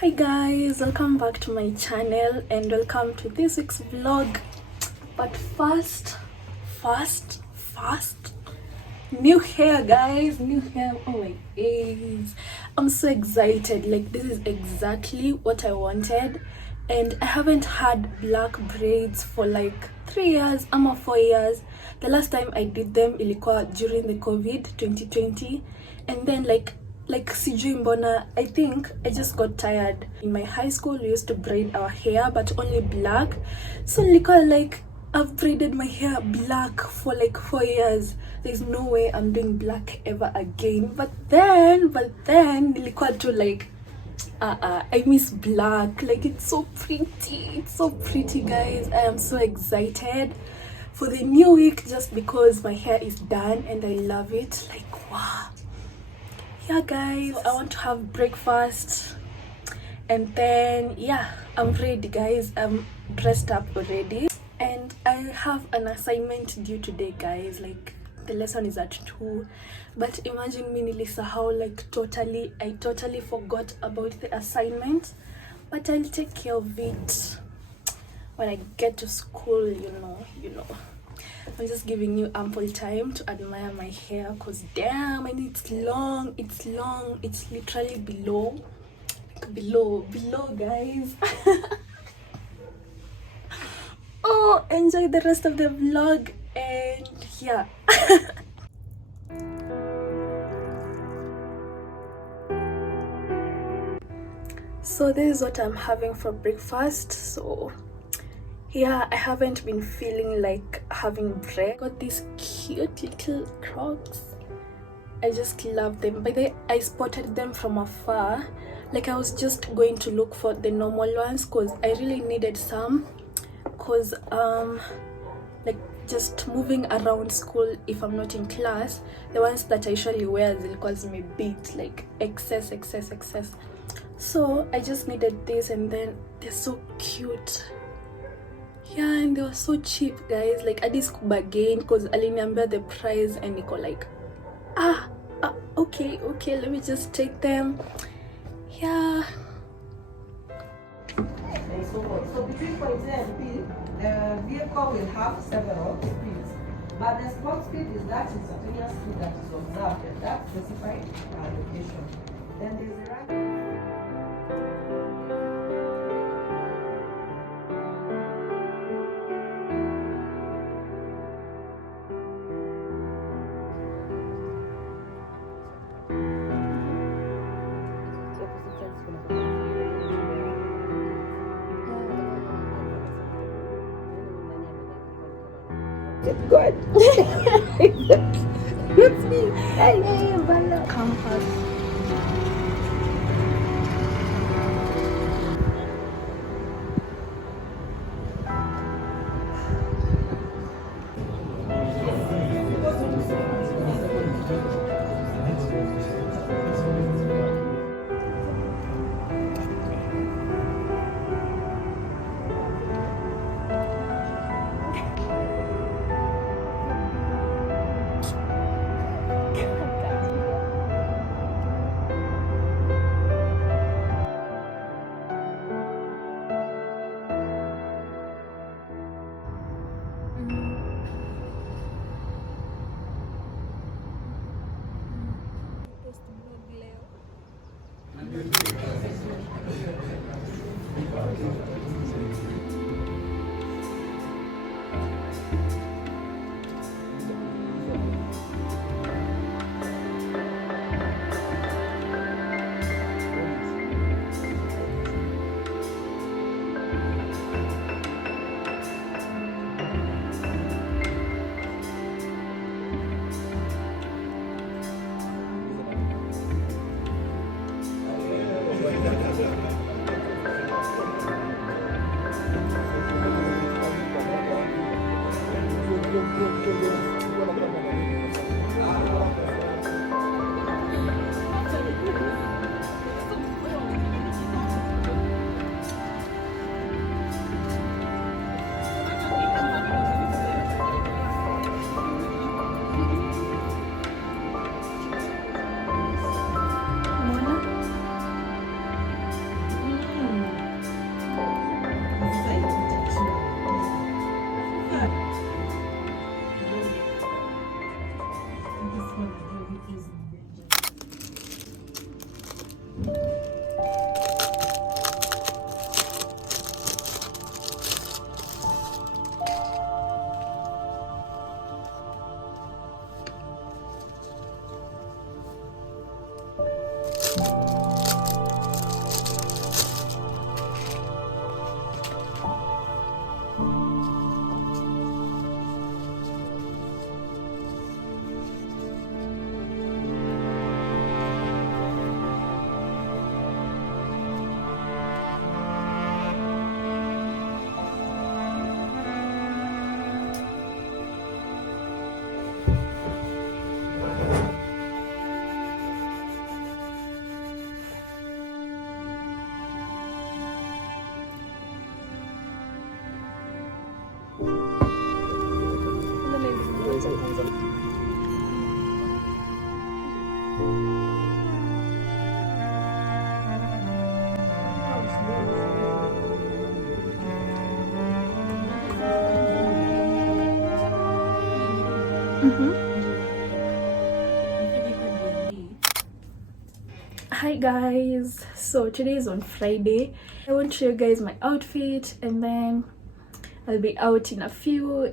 Hi guys, welcome back to my channel and welcome to this week's vlog. But first, new hair guys, new hair. Oh my days, I'm so excited. Like, this is exactly what I wanted, and I haven't had black braids for like 3 years or 4 years. The last time I did them ilikuwa during the COVID 2020, and then like sijui mbona, I think I just got tired. In my high school we used to braid our hair but only black, so nilikuwa like, I've braided my hair black for like 4 years. There's no way I'm doing black ever again. But then nilikuwa too like, I miss black. Like, it's so pretty guys. I am so excited for the new week just because my hair is done and I love it. Like, wow. Yeah guys, I want to have breakfast and then yeah, I'm ready guys. I'm dressed up already and I have an assignment due today guys. Like, the lesson is at 2, but imagine me nilisahau, like I totally forgot about the assignment, but I'll take care of it when I get to school, you know. I'm just giving you ample time to admire my hair, cause damn, and it's long, it's literally below guys. Oh, enjoy the rest of the vlog and yeah. So this is what I'm having for breakfast. So yeah, I haven't been feeling like having bread. Got these cute little Crocs. I just love them. By the way, I spotted them from afar. Like, I was just going to look for the normal ones because I really needed some, because like, just moving around school if I'm not in class, the ones that I usually wear will cause me beat, like excess. So I just needed this, and then they're so cute. Yeah, and they were so cheap guys. Like, I did bargain because aliniambia the price and niko like, okay, let me just take them. Yeah. So between point A and B, the vehicle will have several speeds, but the spot speed is that instantaneous speed that is observed at that specified location. Then there's a right. Good. That's me. Hey, Bala. Campus. Hi guys, so today is on Friday. I want to show you guys my outfit and then I'll be out in a few.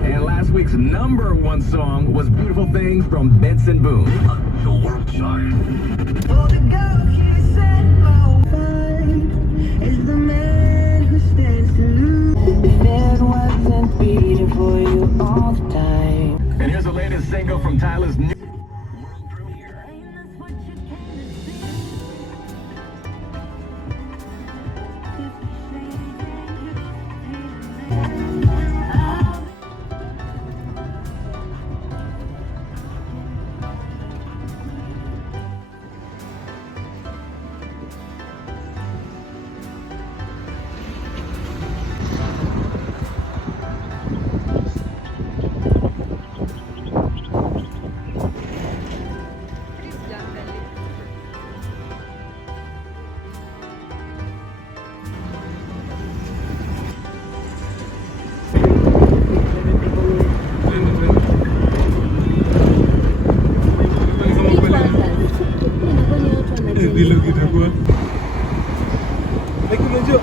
And last week's #1 song was Beautiful Thing from Benson Boone. The world chart. Oh, the girl he said, oh, is the man who stands to lose. If it wasn't beating for you all the time. And here's the latest single from Tyler's new world premiere.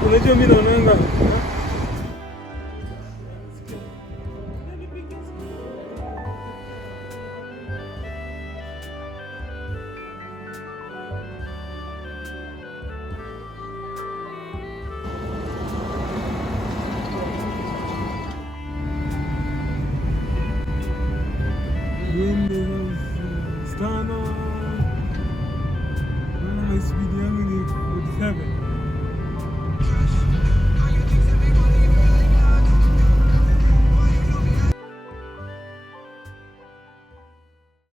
Unajua mimi naonanga Stana. Speed yangu ni 47.